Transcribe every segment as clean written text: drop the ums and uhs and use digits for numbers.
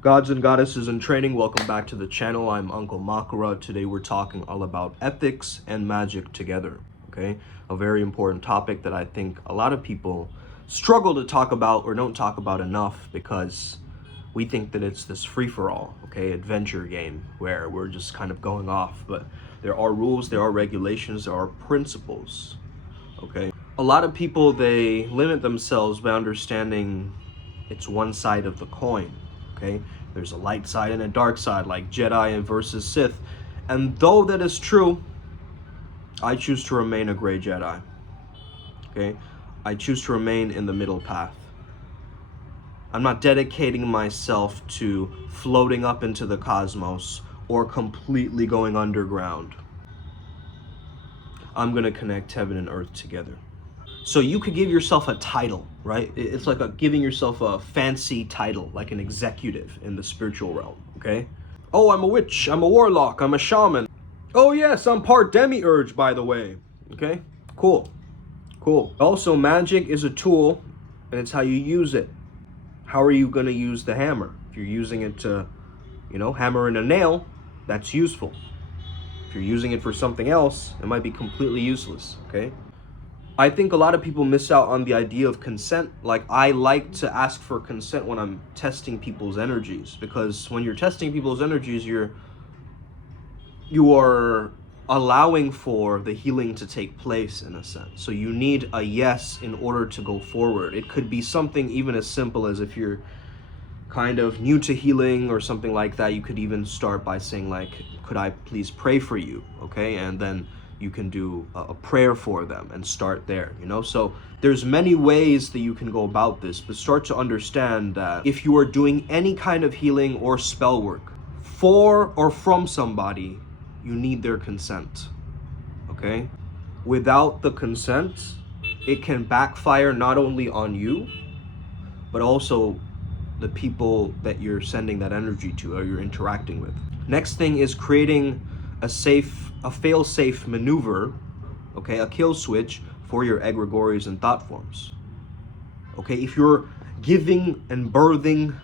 Gods and goddesses in training, welcome back to the channel. I'm Uncle Makara. Today we're talking all about ethics and magic together, okay? A very important topic that I think a lot of people struggle to talk about or don't talk about enough because we think that it's this free-for-all, okay, adventure game where we're just kind of going off, but there are rules, there are regulations, there are principles, okay? A lot of people, they limit themselves by understanding it's one side of the coin. Okay, there's a light side and a dark side, like Jedi and versus Sith. And though that is true, I choose to remain a gray Jedi. Okay, I choose to remain in the middle path. I'm not dedicating myself to floating up into the cosmos or completely going underground. I'm gonna connect heaven and earth together. So you could give yourself a title, right? It's like giving yourself a fancy title, like an executive in the spiritual realm, okay? Oh, I'm a witch, I'm a warlock, I'm a shaman. Oh yes, I'm part demiurge, by the way, okay? Cool. Also, magic is a tool, and it's how you use it. How are you gonna use the hammer? If you're using it to, hammer in a nail, that's useful. If you're using it for something else, it might be completely useless, okay? I think a lot of people miss out on the idea of consent. Like, I like to ask for consent when I'm testing people's energies, because when you're testing people's energies, you are allowing for the healing to take place in a sense. So you need a yes in order to go forward. It could be something even as simple as, if you're kind of new to healing or something like that, you could even start by saying, like, could I please pray for you? Okay, and then you can do a prayer for them and start there, So there's many ways that you can go about this, but start to understand that if you are doing any kind of healing or spell work for or from somebody, you need their consent, okay? Without the consent, it can backfire not only on you, but also the people that you're sending that energy to or you're interacting with. Next thing is creating a fail-safe maneuver, okay, a kill switch for your egregores and thought forms. Okay, if you're giving and birthing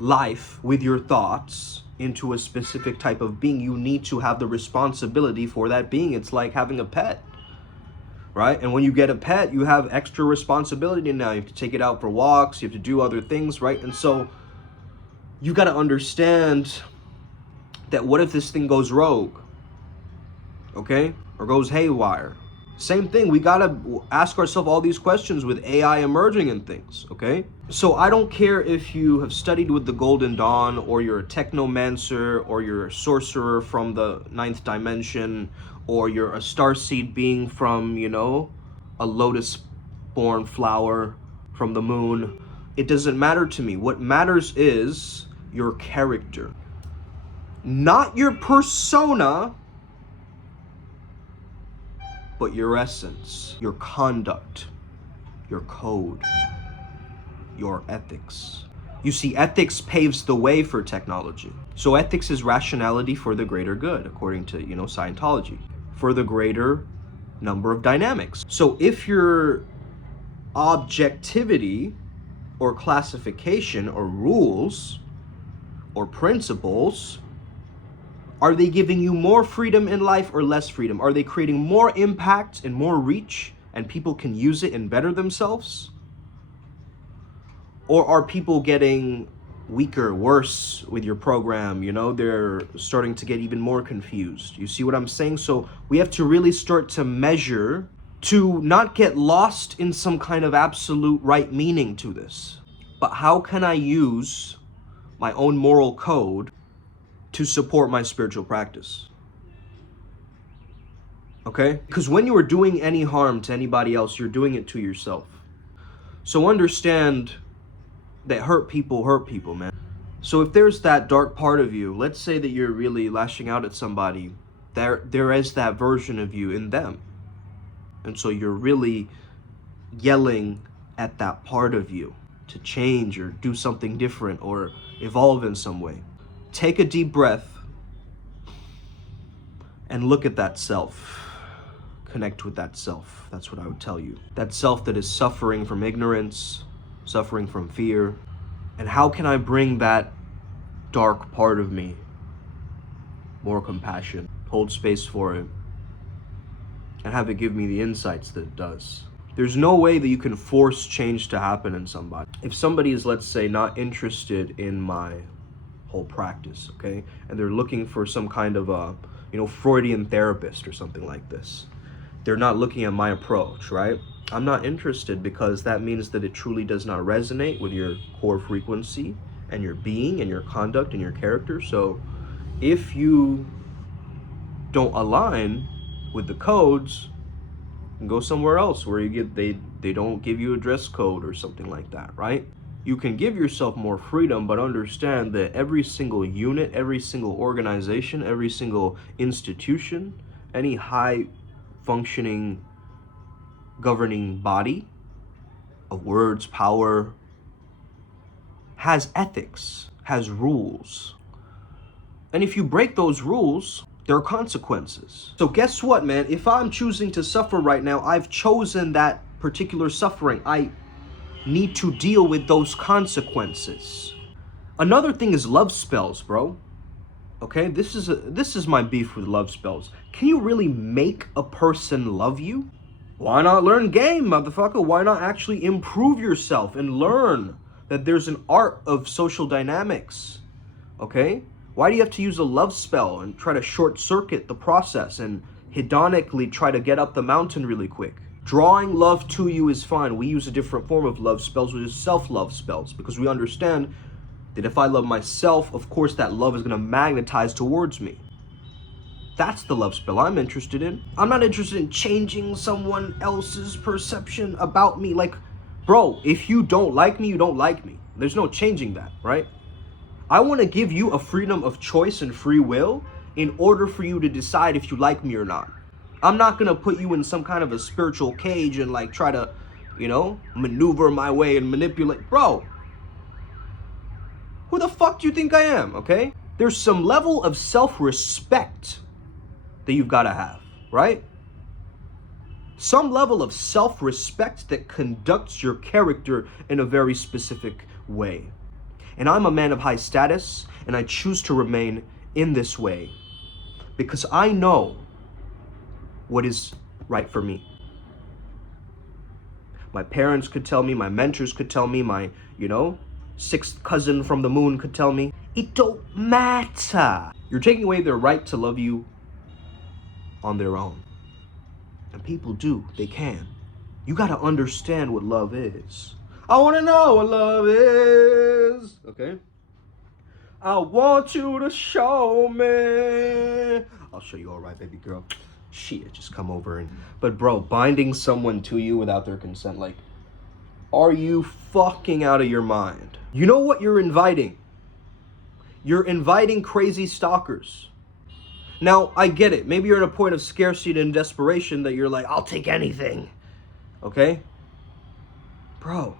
life with your thoughts into a specific type of being, you need to have the responsibility for that being. It's like having a pet, right? And when you get a pet, you have extra responsibility now. You have to take it out for walks, you have to do other things, right? And so you got to understand that what if this thing goes rogue, okay, or goes haywire? Same thing, we gotta ask ourselves all these questions with AI emerging and things, okay? So I don't care if you have studied with the Golden Dawn, or you're a technomancer, or you're a sorcerer from the ninth dimension, or you're a starseed being from, a lotus-born flower from the moon. It doesn't matter to me. What matters is your character. Not your persona, but your essence, your conduct, your code, your ethics. You see, ethics paves the way for technology. So ethics is rationality for the greater good, according to, Scientology, for the greater number of dynamics. So if your objectivity or classification or rules or principles, are they giving you more freedom in life or less freedom? Are they creating more impact and more reach, and people can use it and better themselves? Or are people getting weaker, worse with your program? They're starting to get even more confused. You see what I'm saying? So we have to really start to measure to not get lost in some kind of absolute right meaning to this. But how can I use my own moral code to support my spiritual practice? Okay? Because when you are doing any harm to anybody else, you're doing it to yourself. So understand that hurt people, man. So if there's that dark part of you, let's say that you're really lashing out at somebody, there is that version of you in them. And so you're really yelling at that part of you to change or do something different or evolve in some way. Take a deep breath and look at that self. connect with that self. That's what I would tell you. That self that is suffering from ignorance, suffering from fear. And how can I bring that dark part of me more compassion, hold space for it, and have it give me the insights that it does? There's no way that you can force change to happen in somebody. If somebody is, let's say, not interested in my whole practice, okay, and they're looking for some kind of a, Freudian therapist or something like this, they're not looking at my approach, right? I'm not interested, because that means that it truly does not resonate with your core frequency and your being and your conduct and your character. So if you don't align with the codes, go somewhere else where they don't give you a dress code or something like that, right? You can give yourself more freedom, but understand that every single unit, every single organization, every single institution, any high functioning governing body of words, power, has ethics, has rules. And if you break those rules, there are consequences. So guess what, man? If I'm choosing to suffer right now, I've chosen that particular suffering. I need to deal with those consequences. Another thing is love spells, bro. Okay, this is my beef with love spells. Can you really make a person love you? Why not learn game, motherfucker? Why not actually improve yourself and learn that there's an art of social dynamics? Okay? Why do you have to use a love spell and try to short circuit the process and hedonically try to get up the mountain really quick? Drawing love to you is fine. We use a different form of love spells, which is self-love spells, because we understand that if I love myself, of course that love is going to magnetize towards me. That's the love spell I'm interested in. I'm not interested in changing someone else's perception about me. Like, bro, if you don't like me, you don't like me. There's no changing that, right? I want to give you a freedom of choice and free will in order for you to decide if you like me or not. I'm not going to put you in some kind of a spiritual cage and like try to, maneuver my way and manipulate. Bro, who the fuck do you think I am, okay? There's some level of self-respect that you've got to have, right? Some level of self-respect that conducts your character in a very specific way. And I'm a man of high status, and I choose to remain in this way because I know what is right for me. My parents could tell me, my mentors could tell me, my, sixth cousin from the moon could tell me. It don't matter. You're taking away their right to love you on their own. And people do, they can. You gotta understand what love is. I wanna know what love is, okay? I want you to show me. I'll show you, all right, baby girl. Shit, just come over and... But bro, binding someone to you without their consent, like, are you fucking out of your mind? You know what you're inviting? You're inviting crazy stalkers. Now, I get it. Maybe you're at a point of scarcity and desperation that you're like, I'll take anything. Okay? Bro,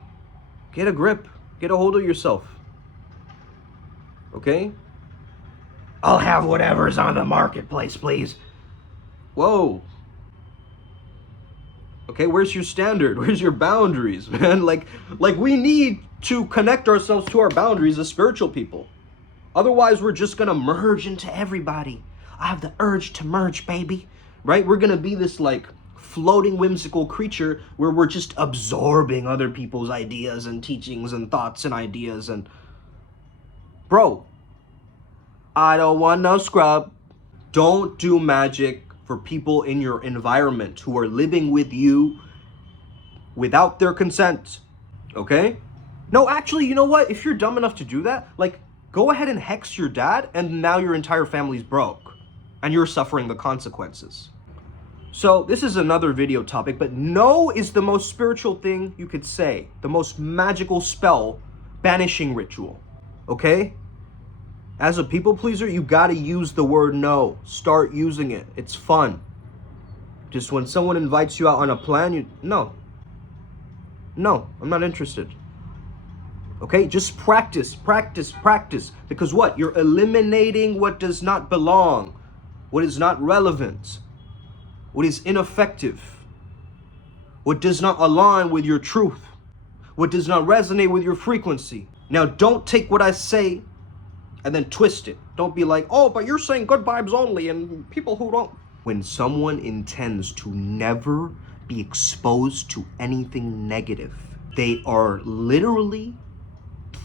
get a grip. Get a hold of yourself. Okay? I'll have whatever's on the marketplace, please. Whoa. Okay, where's your standard? Where's your boundaries, man? Like we need to connect ourselves to our boundaries as spiritual people. Otherwise, we're just gonna merge into everybody. I have the urge to merge, baby. Right? We're gonna be this like floating whimsical creature where we're just absorbing other people's ideas and teachings and thoughts and ideas and... Bro, I don't want no scrub. Don't do magic for people in your environment who are living with you without their consent, okay? No, actually, you know what? If you're dumb enough to do that, like, go ahead and hex your dad, and now your entire family's broke, and you're suffering the consequences. So, this is another video topic, but no is the most spiritual thing you could say. The most magical spell, banishing ritual, okay? As a people pleaser, you gotta use the word no. Start using it. It's fun. Just when someone invites you out on a plan, no, I'm not interested. Okay, just practice. Because what? You're eliminating what does not belong, what is not relevant. what is ineffective, what does not align with your truth, what does not resonate with your frequency. Now, don't take what I say and then twist it. Don't be like, oh, but you're saying good vibes only and people who don't. When someone intends to never be exposed to anything negative, they are literally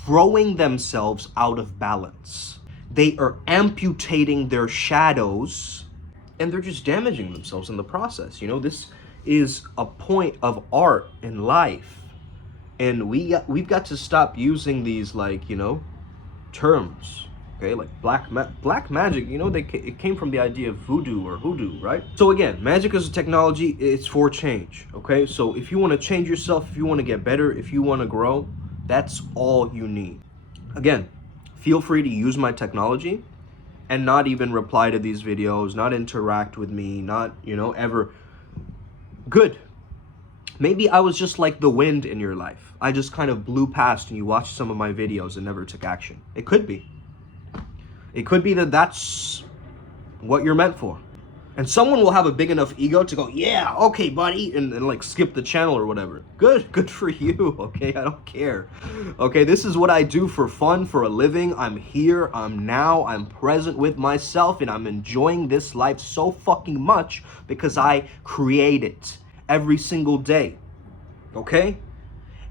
throwing themselves out of balance. They are amputating their shadows and they're just damaging themselves in the process. You know, this is a point of art in life. And we've got to stop using these, like, you know, terms. Okay, like black magic, you know, it came from the idea of voodoo or hoodoo, right? So again, magic is a technology, it's for change, okay? So if you want to change yourself, if you want to get better, if you want to grow, that's all you need. Again, feel free to use my technology and not even reply to these videos, not interact with me, not, you know, ever. Good. Maybe I was just like the wind in your life. I just kind of blew past and you watched some of my videos and never took action. It could be. It could be that that's what you're meant for. And someone will have a big enough ego to go, yeah, okay, buddy, and like skip the channel or whatever. Good for you, okay? I don't care. Okay, this is what I do for fun, for a living. I'm here, I'm now, I'm present with myself, and I'm enjoying this life so fucking much because I create it every single day, okay?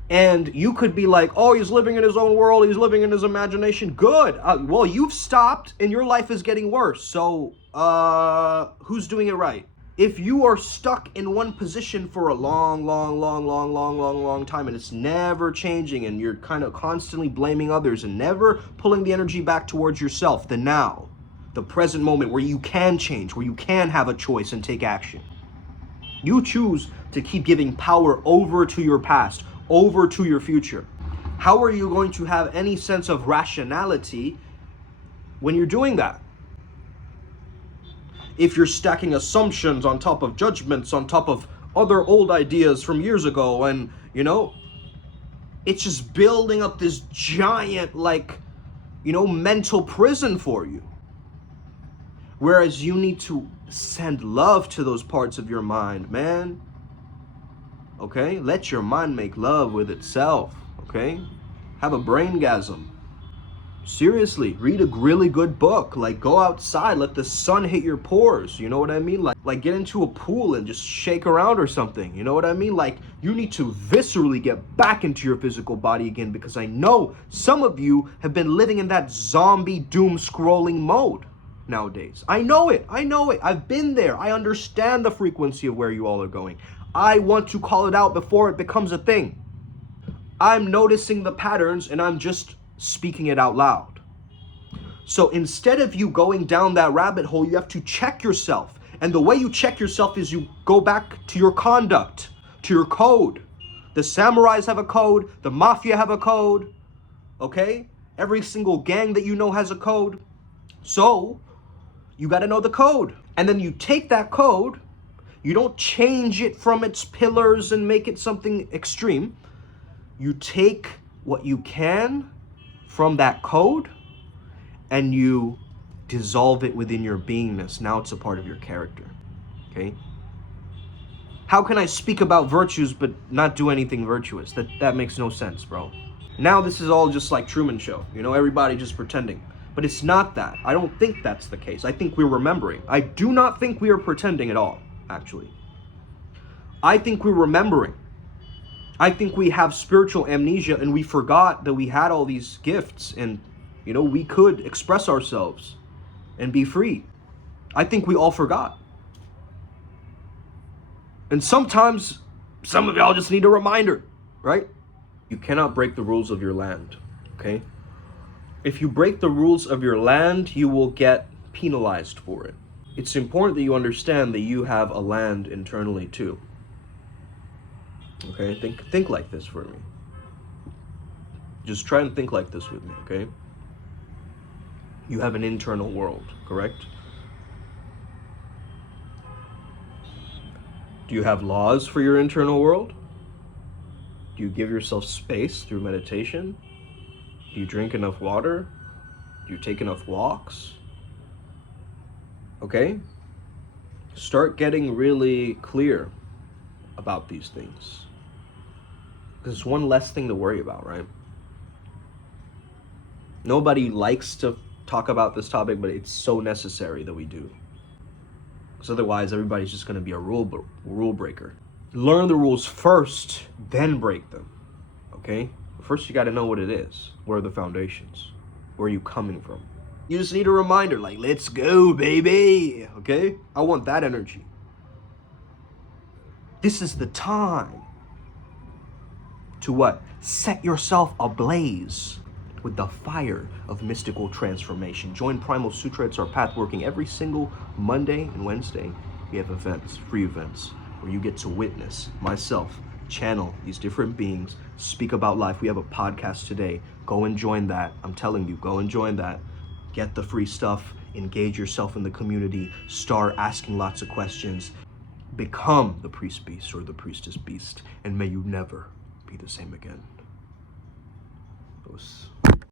And you could be like, oh, he's living in his own world, he's living in his imagination. Good. Well, you've stopped and your life is getting worse. So, who's doing it right? If you are stuck in one position for a long time and it's never changing and you're kind of constantly blaming others and never pulling the energy back towards yourself, the now, the present moment where you can change, where you can have a choice and take action. You choose to keep giving power over to your past, over to your future. How are you going to have any sense of rationality when you're doing that? If you're stacking assumptions on top of judgments, on top of other old ideas from years ago, and, you know, it's just building up this giant, like, you know, mental prison for you. Whereas you need to send love to those parts of your mind, man. Okay? Let your mind make love with itself. Okay? Have a braingasm. Seriously, read a really good book. Like, go outside, let the sun hit your pores. You know what I mean? Like get into a pool and just shake around or something. You know what I mean? Like, you need to viscerally get back into your physical body again, because I know some of you have been living in that zombie doom scrolling mode nowadays. I know it. I've been there. I understand the frequency of where you all are going. I want to call it out before it becomes a thing. I'm noticing the patterns and I'm just speaking it out loud. So instead of you going down that rabbit hole, you have to check yourself. And the way you check yourself is you go back to your conduct, to your code. The samurais have a code. The mafia have a code. Okay? Every single gang that you know has a code. So you got to know the code. And then you take that code. You don't change it from its pillars and make it something extreme. You take what you can from that code and you dissolve it within your beingness. Now it's a part of your character. Okay? How can I speak about virtues but not do anything virtuous? That makes no sense, bro. Now this is all just like Truman Show. You know, everybody just pretending. But it's not that. I don't think that's the case. I think we're remembering. I do not think we are pretending at all, actually. I think we're remembering. I think we have spiritual amnesia and we forgot that we had all these gifts and, you know, we could express ourselves and be free. I think we all forgot. And sometimes some of y'all just need a reminder, right? You cannot break the rules of your land, okay? If you break the rules of your land, you will get penalized for it. It's important that you understand that you have a land internally too. Okay, think like this for me. Just try and think like this with me, okay? You have an internal world, correct? Do you have laws for your internal world? Do you give yourself space through meditation? Do you drink enough water? Do you take enough walks? Okay? Start getting really clear about these things. Because it's one less thing to worry about, right? Nobody likes to talk about this topic, but it's so necessary that we do. Because otherwise, everybody's just going to be a rule breaker. Learn the rules first, then break them. Okay? First, you got to know what it is. What are the foundations? Where are you coming from? You just need a reminder, like, let's go, baby. Okay? I want that energy. This is the time to what? Set yourself ablaze with the fire of mystical transformation. Join Primal Sutra. It's our path working every single Monday and Wednesday. We have events, free events, where you get to witness myself channel these different beings, speak about life. We have a podcast today. Go and join that. I'm telling you, go and join that. Get the free stuff. Engage yourself in the community. Start asking lots of questions. Become the priest beast or the priestess beast, and may you never be the same again. Those